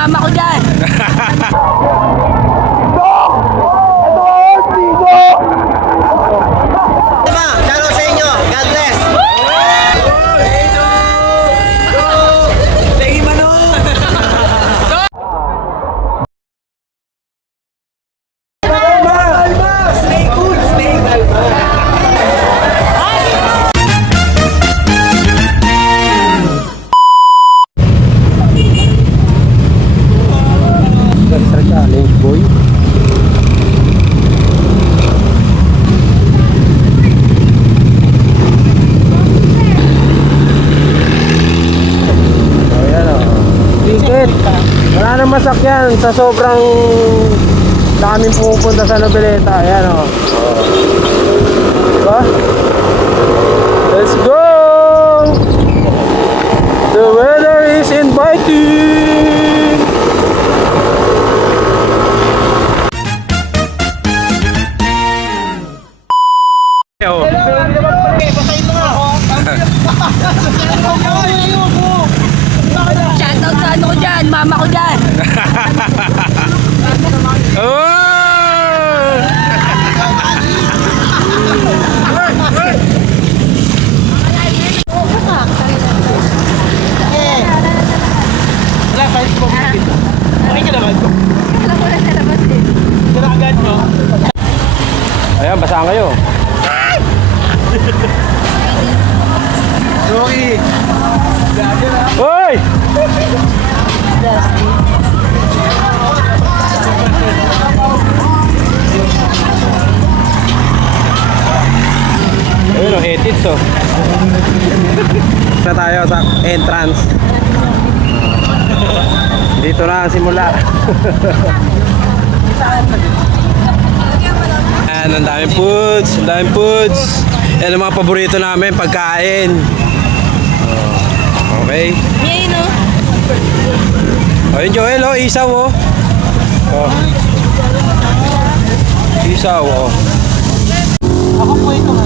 mama ko dyan. Diba? Shoutout sa inyo. God bless. Boy. Ticket. Wala nang masakyan sa sobrang daming pumupunta sa Noveleta. Ayan o. Diba? Let's go! The weather is inviting! Oh. Shoutout sa ano ko dyan, mama ko dyan. Ayan, basahan kayo. Joey. Hoy! Ayun o, edits o. Na tayo sa entrance. Dito na ang simula. Ayan, ang daming foods. Ang daming foods. Yan ang mga paborito namin, pagkain. Okay. Yan no? Ayun Joel, oh, isaw oh. Oh. Isaw oh. Ako po ito nga.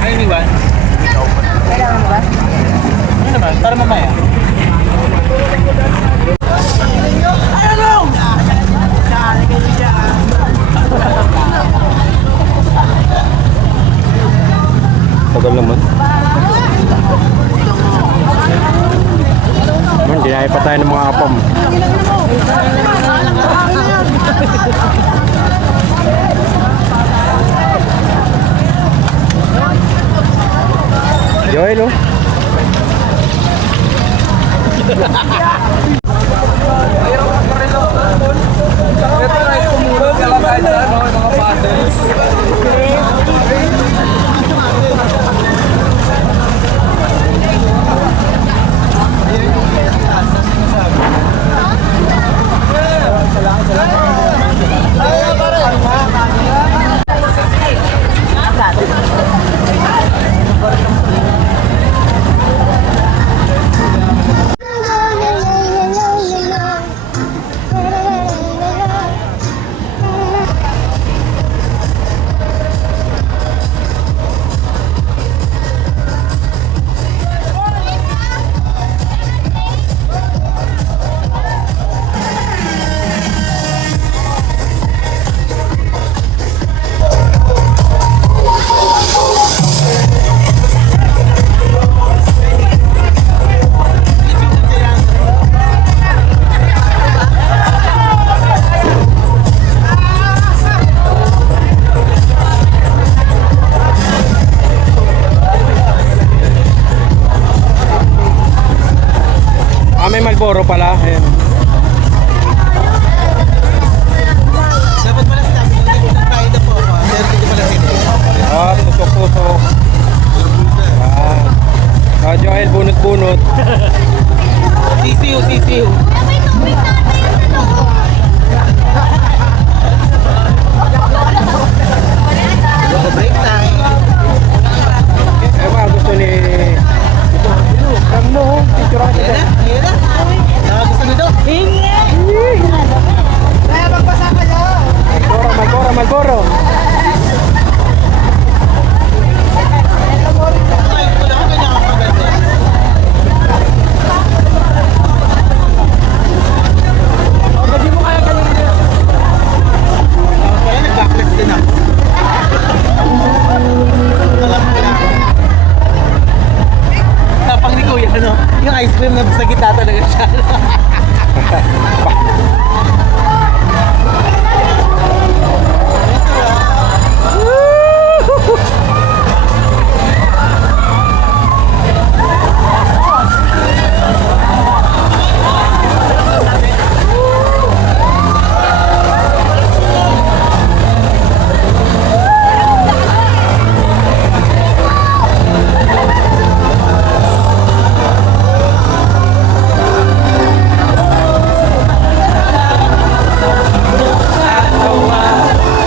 Ayun ba? Kailangan mo ba? Ano naman? Para mamaya. Tagal naman. Dinaya pa tayo ng mga apam. Joel oh. May Malboro pala. Ayan. Dapat pala sinabi ko, nagpapayad na po ako. Pero dito pala sinabi. Ah, tusok-tusok. Joel, bunot-bunot. Sisiw, sisiw. Break time. Eh ba, gusto ni... Ito, mo, picture ako Ayan na, ayan na. Gusto nito?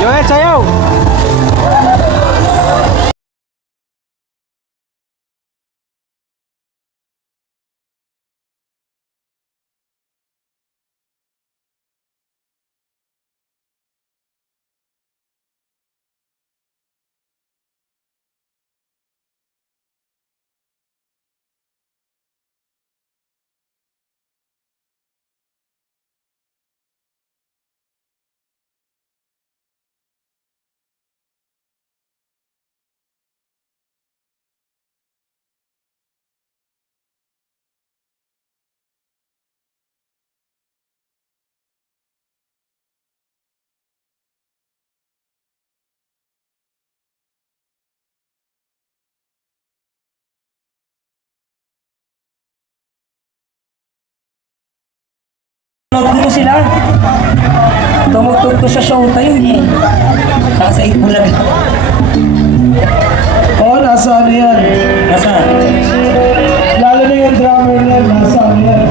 Joel, sayaw! Naggulo sila. Tumutugto sa showtime eh. Saka sa Itbulaga. Oo, nasa ano yan? Nasaan? Lalo na yung drummer na yan, nasa ano yan?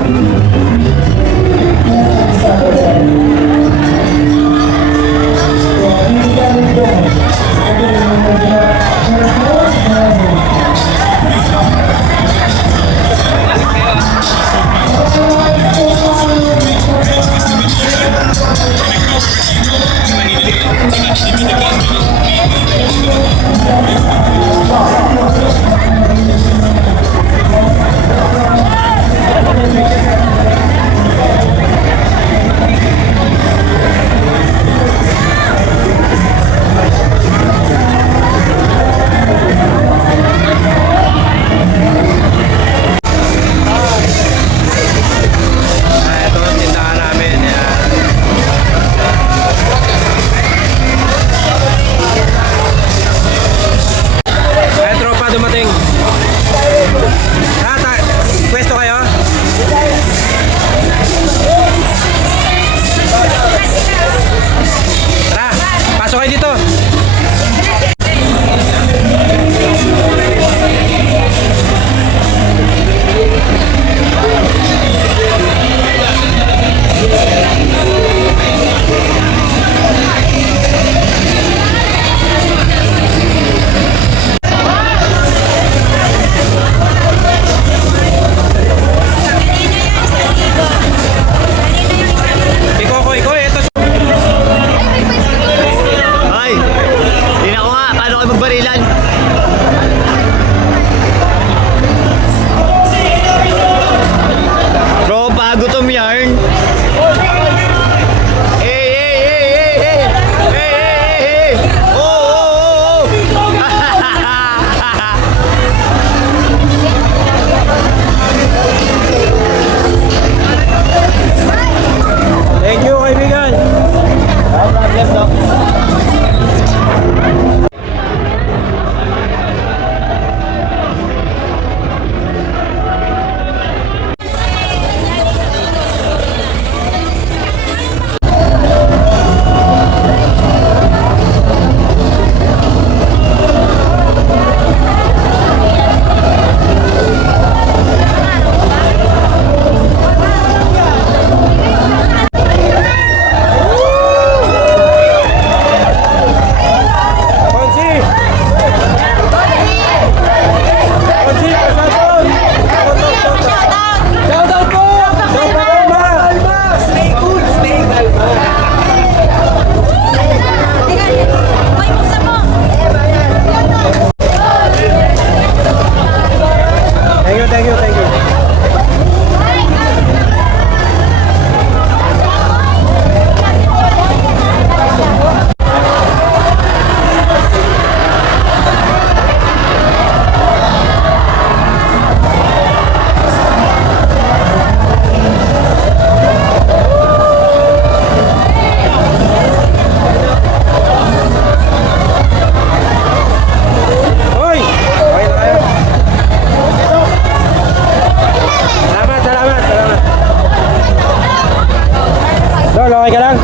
Tol, okay ka lang?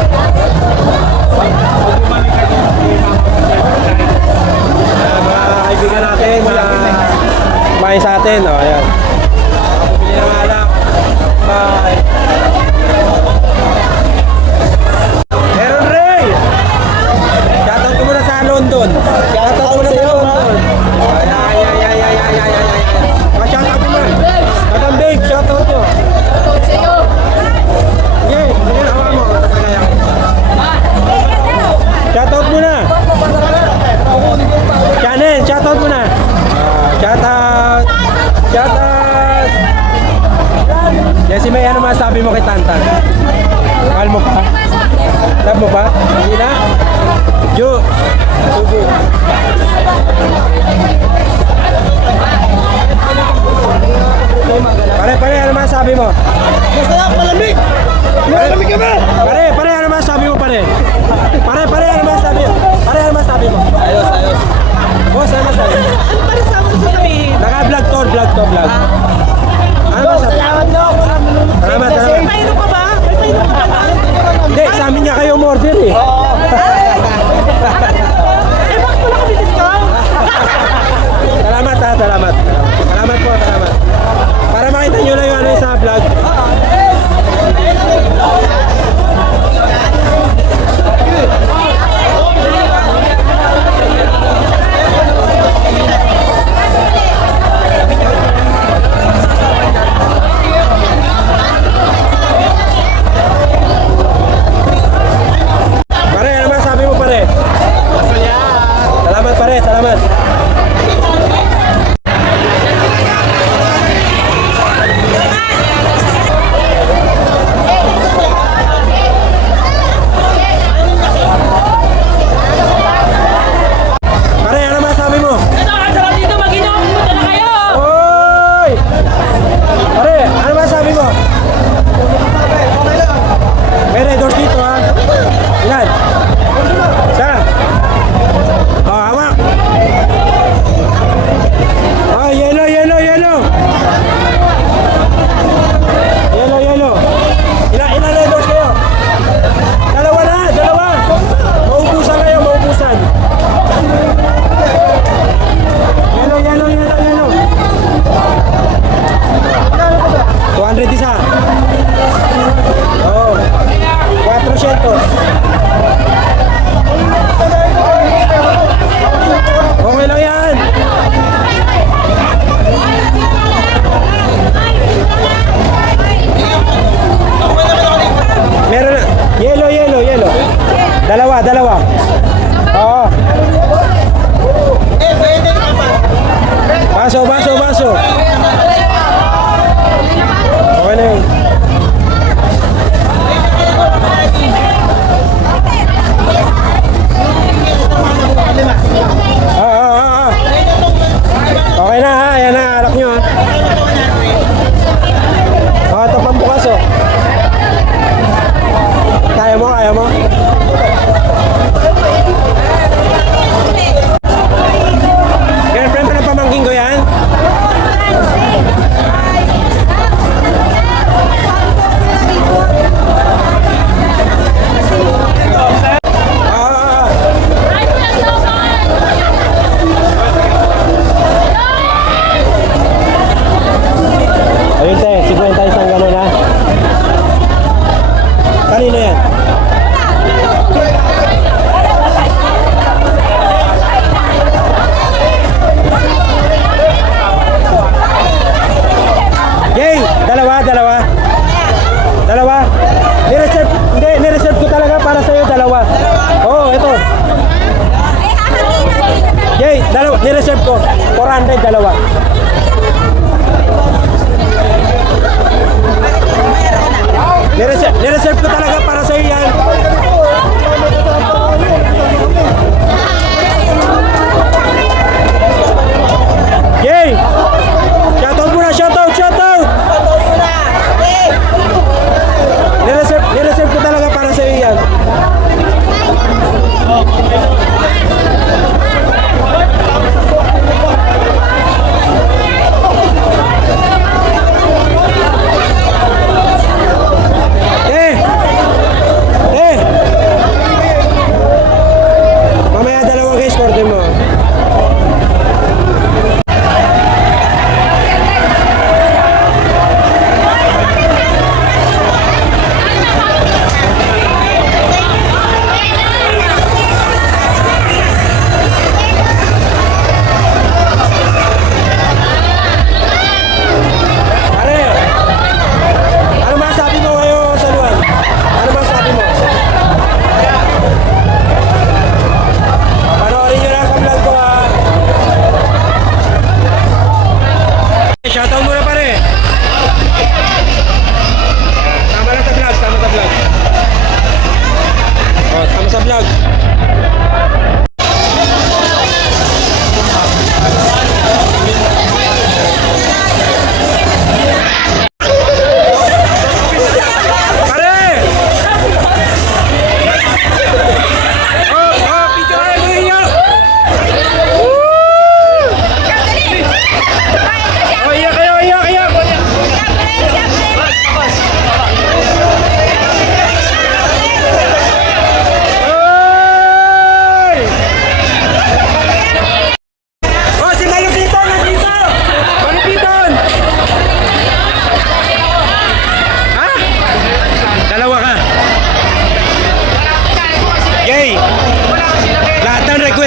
Mga kaibigan natin, mga kumain sa atin. O, ayan. Bumili ng alak. Bye. Meron Ray! Shoutout ko muna sa London. Shoutout ko muna sa London. Shoutout mo na. Madam Babe, shoutout nyo. Okay, yun, hawakan mo. Shoutout mo na. Shannon, shoutout mo na. Shoutout. Shoutout. Jesse, may ano masabi mo kay Tantan? Mahal mo pa? Love mo pa? Hindi na? Ju. Subo. Pare, ano masabi mo? Masarap, malamig! Malamig kami! Pare, ano masabi mo, pare? Pare, ano masabi mo? Pare, ano masabi mo? Ayos. Boss, ano masabi mo? Ano pa rin sa ako sasabihin? Naka-vlog to, vlog. Ano masabi? Salamat. May paino ka ba? May paino ka ba? Hindi, sa amin niya kayo umorder eh. Eh, bakit wala kami discount? Salamat. Salamat po. Para makita nyo lang yung ano yung sa vlog. Pare, ano masabi mo, pare? Salamat, pare. Salamat. Pare, ano masabi mo? Ito, ang sarap dito, mag-inom! Punta na kayo! Hoy! Pare, ano masabi mo? May Red Horse dito, ha? Ilan? Isa? Hawak! Yellow! Ilan Red Horse kayo? Dalawa! Maubusan kayo, maubusan. Yellow. 200 isa. Oo. 400. Okay lang yan. Meron na. Yellow. Dalawa. Oo. Baso. Okay na yun. Okay na ha, ayan na, alak nyo ha. Ito pambukas oh. Kaya mo?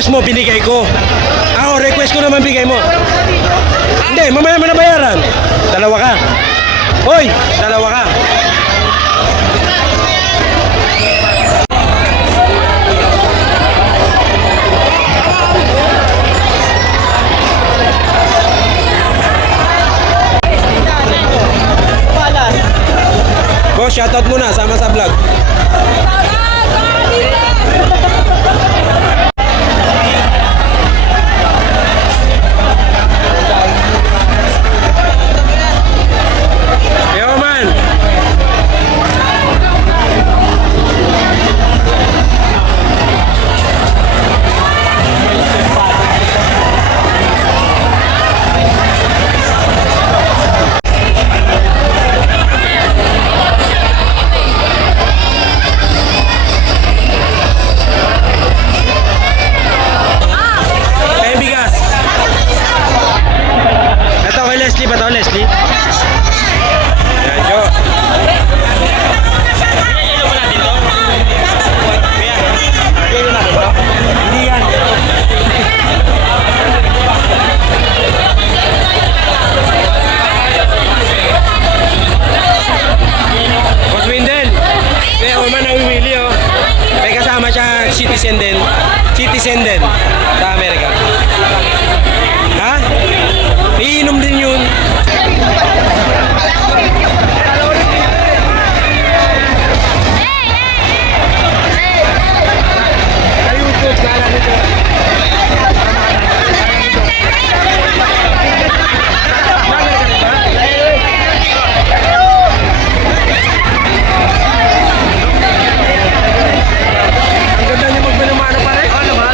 request mo, binigay ko. Ako, request ko naman bigay mo. Hindi, mamaya mo na bayaran. Dalawa ka. Hoy, dalawa ka. Boss, shoutout muna, sama sa vlog. Yo man. May bigas. Ito kay Leslie ba to, Leslie? Yan, Jo. Hindi yan. Boss Windel. Kaya man nawiwili oh. May kasama siya citizen din. Citizen din sa Amerika. Ha? Iinom din yun. Ang ganda niya magbanamana pa rin. Ano ba?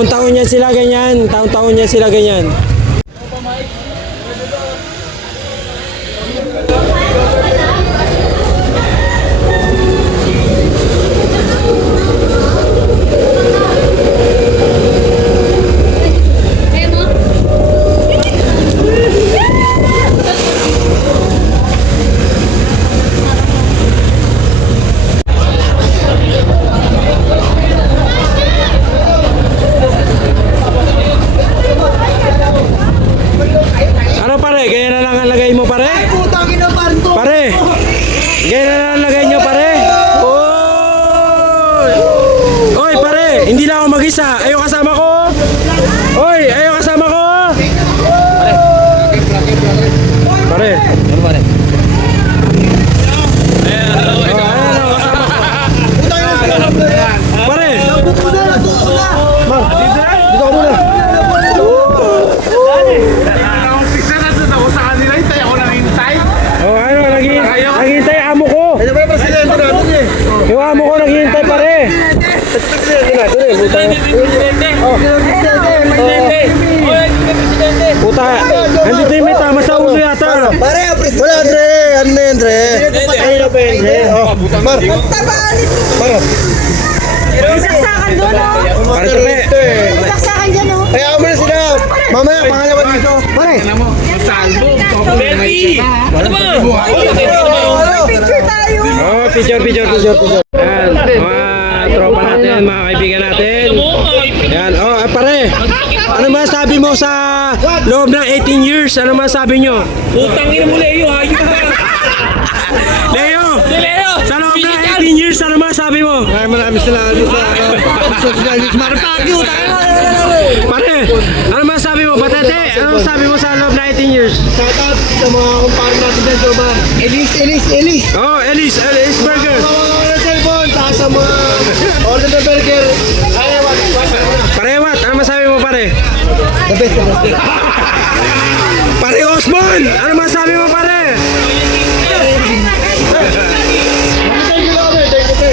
taon-taon niya sila ganyan. Taon-taon niya sila ganyan. Ano pare? Ganyan na lang ang lagay mo pare? Putang ina, Marco! Pare! Ganyan na lang ang lagay nyo pare? Oy! Oy pare! Hindi na ako mag-isa. Ayaw kasama ko! Oy! Ayaw kasama ko! Pare! Ano pare? Pare! Dito ka muna! Oh, ano, naghihintay amo ko. Ano ba yung presidente natin eh? Yung amo ko naghihintay pare. Puta, nandito yung may tama sa ulo yata. Pare, presidente! Wala, Andre! Ano na yun, Andre? Ayun na ba yun, Andre? Mar! Saksakan doon, oh. Pare tupi. Saksakan dyan, oh. Hayaan mo na sila! Mamaya, pangalawa dito! Pare! Picture tayo. Oh, picture. Yan, mga tropa natin, mga kaibigan natin. Yan, oh, pare. Ano masabi mo sa loob ng 18 years? Ano masabi nyo? Putang ina mo, Leo, hayop ka. Leo! Leo! Sa loob ng 18 years, ano masabi mo? Maraming salamat sa social news. Marapagyo! Pare, ano masabi mo? Patete, ano masabi mo sa loob ng 18 years? Shoutout sa mga kumpare natin dyan, Joba. Elise! Oh, Elise Burger. Mga cellphone, saka sa mga order na burger. Ay, what? Parewat, ano masabi mo pare? The best. Pare Osmond, ano masabi mo pare?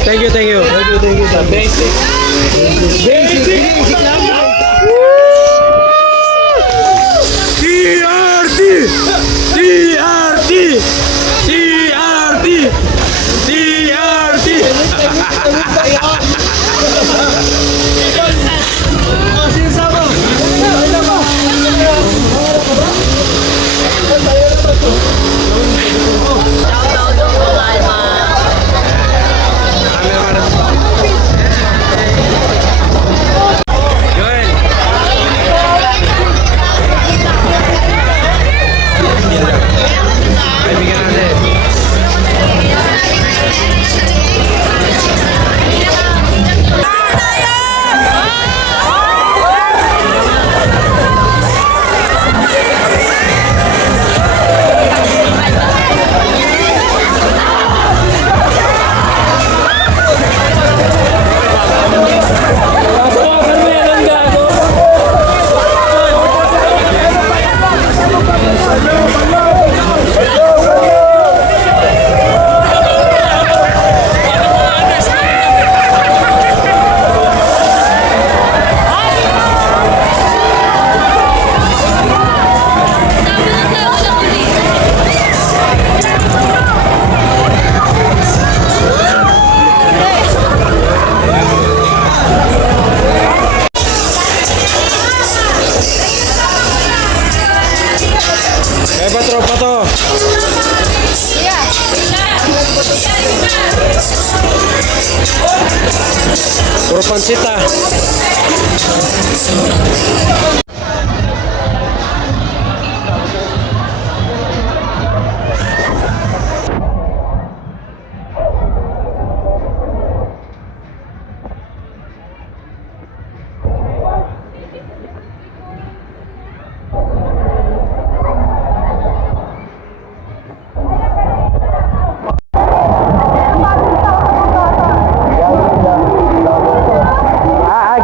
Thank you. Basic lang. Puro pansit ah.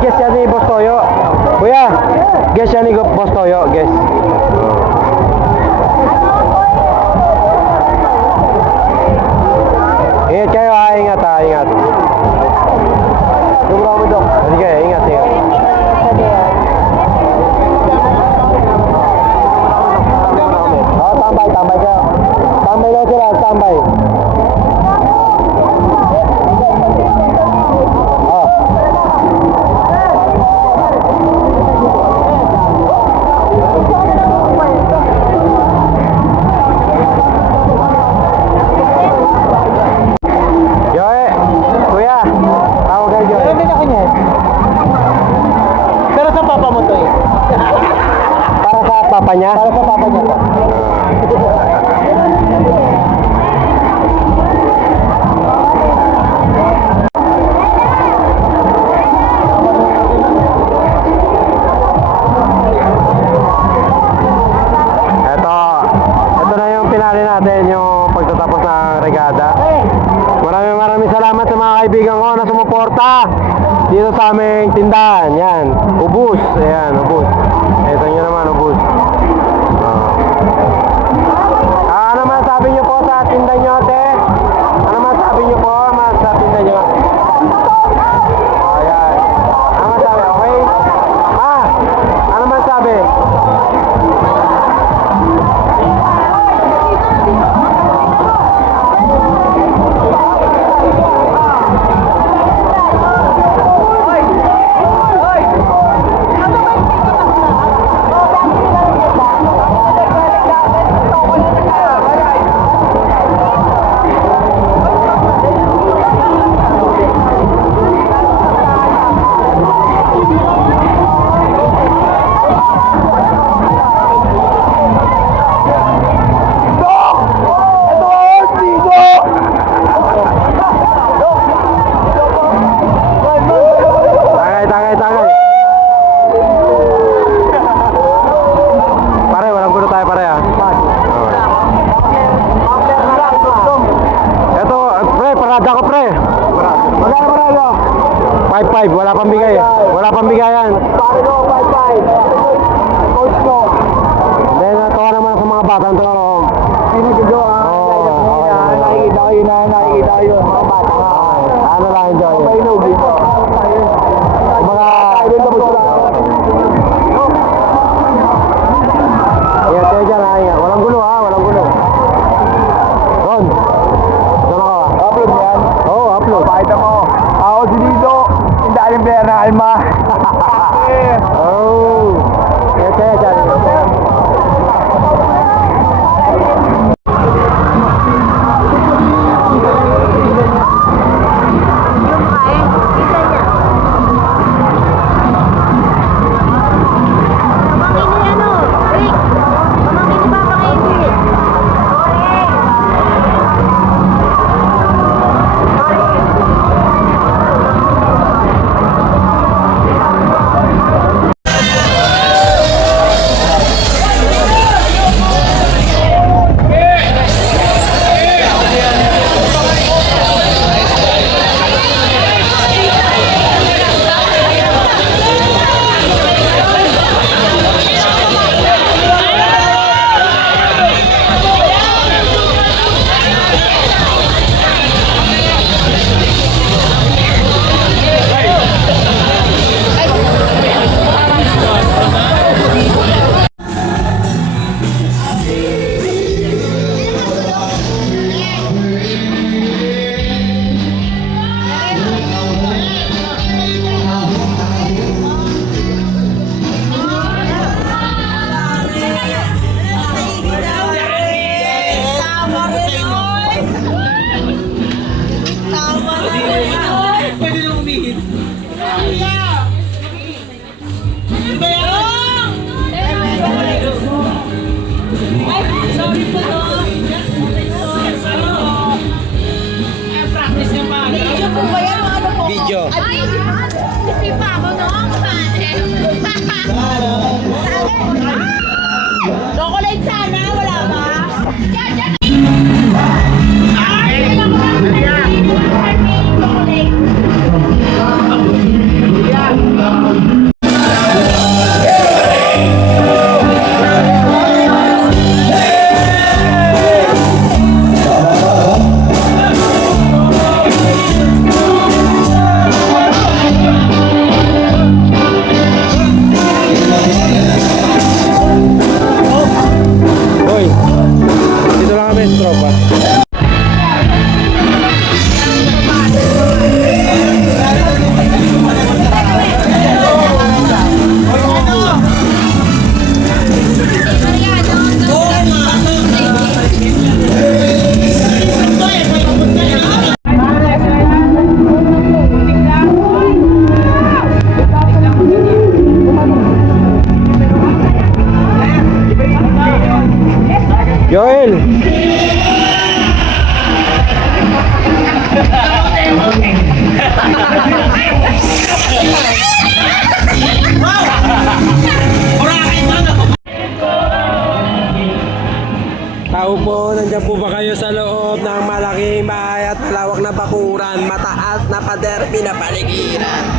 Guess yan ni Boss Toyo. Kuya, guess yan ni Boss Toyo, guess. Ingat kayo ha, ingat ha, ingat. Sige, ingat. papa niya? Para sa papa niya po. Ito na yung pinali natin, yung pagtatapos ng regada. Maraming salamat sa mga kaibigan ko na sumuporta dito sa aming tindahan. Yan, ubus. Ayan, ubus. Ito nyo naman, ubus. Ano masabi nyo po sa tinda nyo, ate? Ano masabi nyo po sa tinda nyo? Ayan. Ano masabi? Okay? Ano masabi? Tagay. Pare, walang gulo tayo pare ah. Ito, pre, parada ko pre. Magkano parada? 5-5, wala pang bigay. Wala pang bigayan. Pare ko, 5-5. Coach ko. Then, natuwa naman sa mga bata. Ito ako. Pinagdo ah. Nakikita ko yun. Mga bata. Ano lang, enjoy. Painugi. Kumbaga, ingat kayo dyan ha, ingat. Walang gulo ha, walang gulo. Ron, ito na ka. Upload mo yan. Oo, upload. Pakita mo. Ako si Dito. Hindi aling player na Alma. Oh, ingat kayo dyan. Video. Ay, kasi pa ako noong chocolate sana, wala ba? Hoy, dito lang kami pader, pinapaligiran.